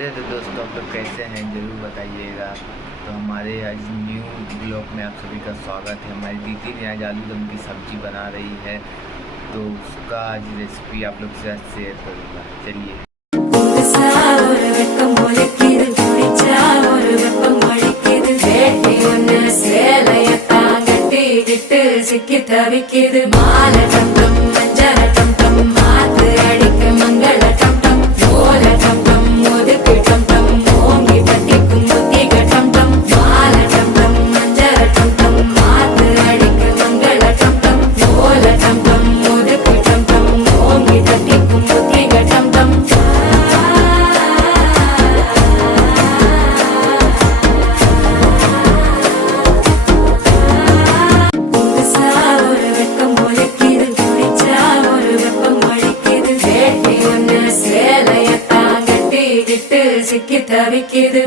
तो दोस्तों आप लोग कैसे हैं ज़रूर बताइएगा। तो हमारे आज न्यू ब्लॉग में आप सभी का स्वागत है। हमारी दीदी ने आज आलू दम की सब्ज़ी बना रही है, तो उसका आज रेसिपी आप लोग के साथ शेयर करूँगा। चलिए। சிக்கி தவிக்கிது மால டம் டம் மஞ்சள டம் டம் மாத்து அடிக்க மங்கள டம் டம் ஓல டம் டம் ஒதுக்கு டம் டம் ஓங்கி பட்டிக்கும் புத்திக டம் டம் மால டம் டம் மஞ்சள டம் டம் மாத்து அடிக்க மங்கள டம் டம் ஓல டம் டம் ஒதுக்கு டம் டம் ஓங்கி பட்டிக்கும் புத்திக டம் டம் சிக்கி தவிக்கிது